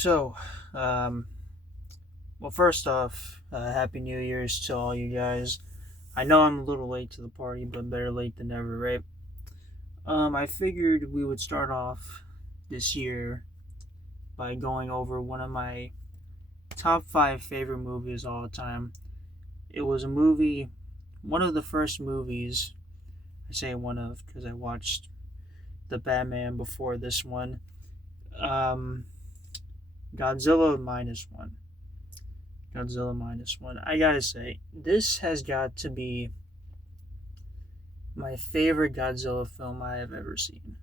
So, um, well, first off, Happy New Year's to all you guys. I know I'm a little late to the party, but better late than never, right? I figured we would start off this year by going over one of my top five favorite movies of all time. It was a movie, one of the first movies. I say one of because I watched the Batman before this one. Um, Godzilla minus one. Godzilla minus one. I gotta say, this has got to be my favorite Godzilla film I have ever seen.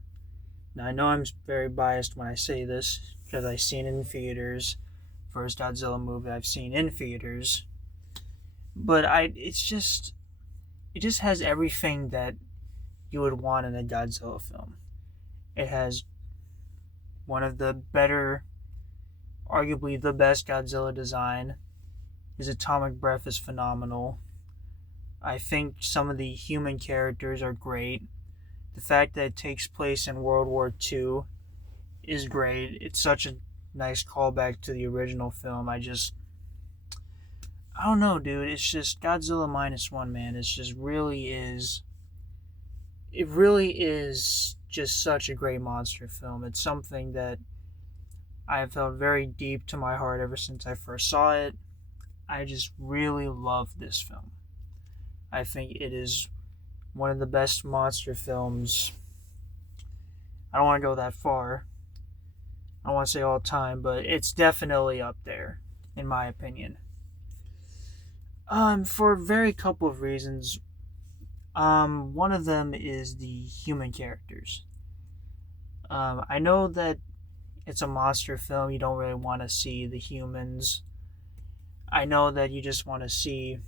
Now, I know I'm very biased when I say this because I've seen it in theaters. First Godzilla movie I've seen in theaters. But it just has everything that you would want in a Godzilla film. It has one of the better, arguably the best Godzilla design. His atomic breath is phenomenal. I think some of the human characters are great. The fact that it takes place in World War II is great. It's such a nice callback to the original film. I don't know, dude. It's just Godzilla minus one, man. It really is just such a great monster film. It's something that I have felt very deep to my heart ever since I first saw it. I just really love this film. I think it is one of the best monster films. I don't want to go that far. I don't want to say all time, but it's definitely up there, in my opinion. For a very couple of reasons. One of them is the human characters. I know that it's a monster film. You don't really want to see the humans. I know that you just want to see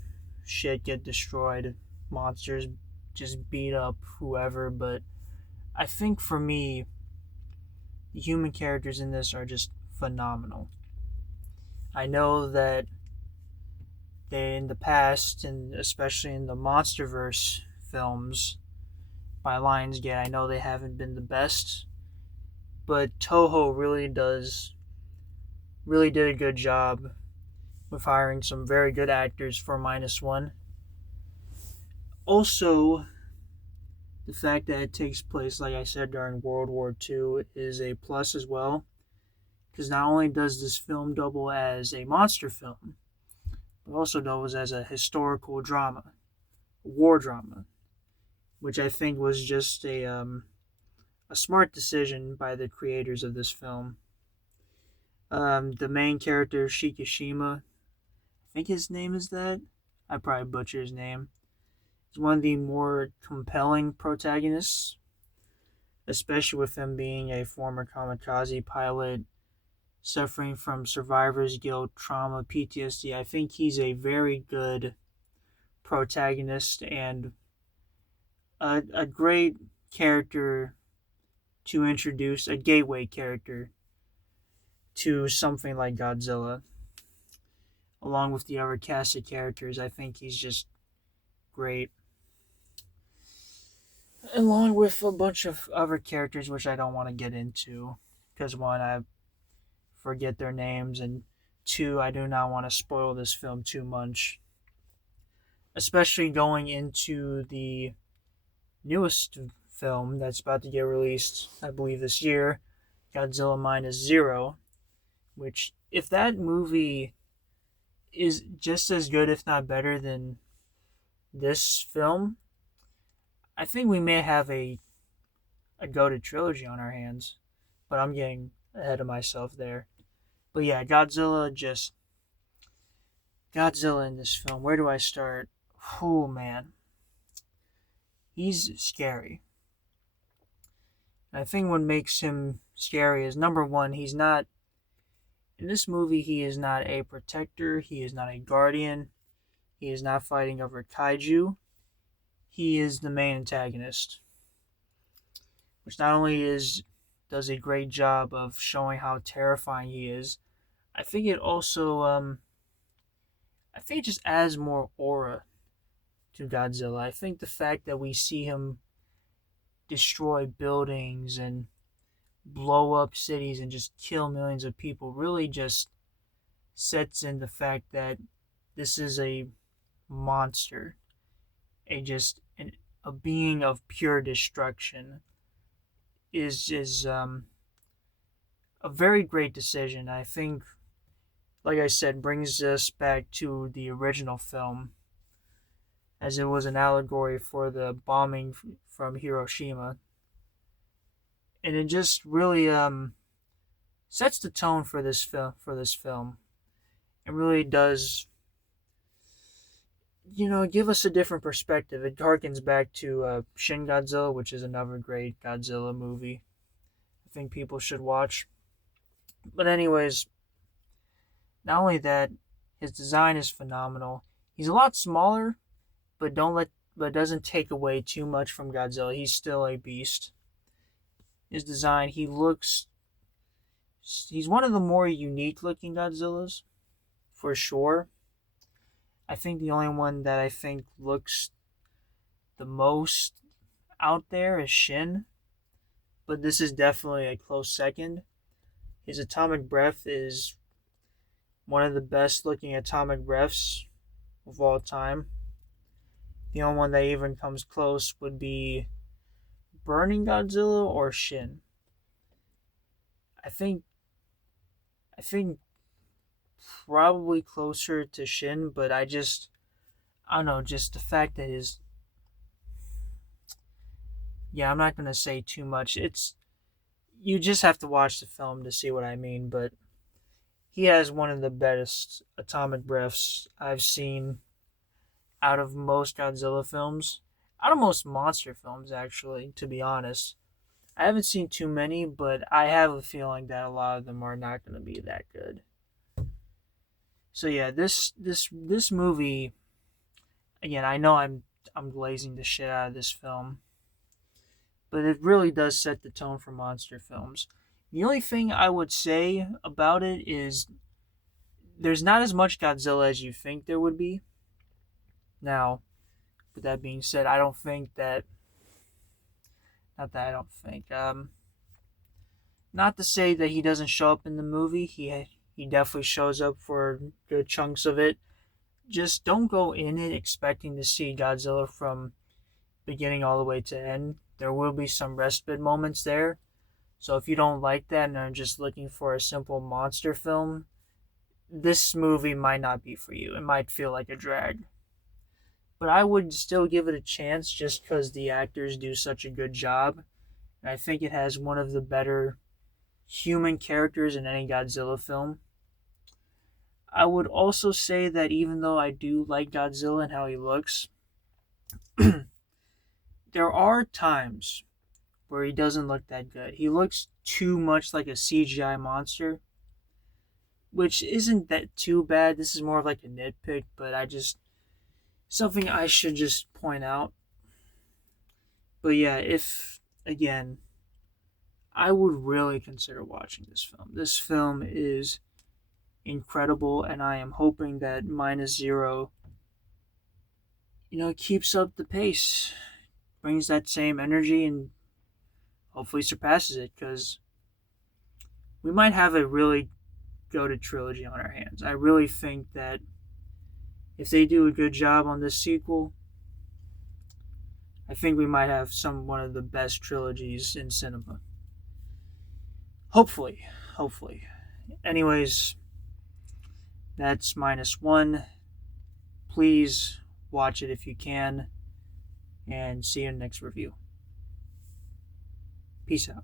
shit get destroyed, monsters just beat up whoever, but I think for me, the human characters in this are just phenomenal. I know that they, in the past, and especially in the MonsterVerse films by Lionsgate, I know they haven't been the best, but Toho really did a good job with hiring some very good actors for minus one. Also, the fact that it takes place, like I said, during World War II is a plus as well, because not only does this film double as a monster film, but also doubles as a historical drama, war drama, which I think was just a smart decision by the creators of this film. The main character, Shikishima, I think his name is that. I probably butcher his name. He's one of the more compelling protagonists, especially with him being a former kamikaze pilot suffering from survivor's guilt, trauma, PTSD. I think he's a very good protagonist and a great character to introduce, a gateway character to something like Godzilla. Along with the other cast of characters, I think he's just great. Along with a bunch of other characters, which I don't want to get into, because one, I forget their names, and two, I do not want to spoil this film too much. Especially going into the newest film that's about to get released, I believe, this year, Godzilla Minus Zero, which, if that movie is just as good, if not better, than this film, I think we may have a goated trilogy on our hands. But I'm getting ahead of myself there. But yeah, Godzilla in this film. Where do I start? Oh man. He's scary. And I think what makes him scary is, number one, he's not, in this movie, he is not a protector, he is not a guardian, he is not fighting over kaiju. He is the main antagonist, which not only does a great job of showing how terrifying he is, I think it also I think it just adds more aura to Godzilla. I think the fact that we see him destroy buildings and blow up cities and just kill millions of people really just sets in the fact that this is a monster, a being of pure destruction. Is a very great decision. I think, like I said, brings us back to the original film, as it was an allegory for the bombing from Hiroshima, and it just really sets the tone for this film. It really does, give us a different perspective. It harkens back to Shin Godzilla, which is another great Godzilla movie. I think people should watch. But anyways, not only that, his design is phenomenal. He's a lot smaller, but doesn't take away too much from Godzilla. He's still a beast. His design, he's one of the more unique looking Godzillas, for sure. I think the only one that I think looks the most out there is Shin, but this is definitely a close second. His atomic breath is one of the best looking atomic breaths of all time. The only one that even comes close would be Burning Godzilla or Shin. I think probably closer to Shin, but I don't know, just the fact that I'm not gonna say too much. You just have to watch the film to see what I mean, but he has one of the best atomic breaths I've seen out of most Godzilla films. Out of most monster films, actually, to be honest. I haven't seen too many, but I have a feeling that a lot of them are not going to be that good. So yeah, this movie, again, I know I'm glazing the shit out of this film, but it really does set the tone for monster films. The only thing I would say about it is there's not as much Godzilla as you think there would be. Now, with that being said, I don't think that. Not that I don't think. Not to say that he doesn't show up in the movie. He definitely shows up for good chunks of it. Just don't go in it expecting to see Godzilla from beginning all the way to end. There will be some respite moments there. So if you don't like that and are just looking for a simple monster film, this movie might not be for you. It might feel like a drag. But I would still give it a chance just because the actors do such a good job. And I think it has one of the better human characters in any Godzilla film. I would also say that even though I do like Godzilla and how he looks, there are times where he doesn't look that good. He looks too much like a CGI monster, which isn't that too bad. This is more of like a nitpick, but something I should just point out. But yeah, again, I would really consider watching this film. This film is incredible, and I am hoping that Minus Zero, keeps up the pace, brings that same energy, and hopefully surpasses it, because we might have a really goated trilogy on our hands. I really think that if they do a good job on this sequel, I think we might have one of the best trilogies in cinema. Hopefully. Anyways, that's -1. Please watch it if you can, and see you in the next review. Peace out.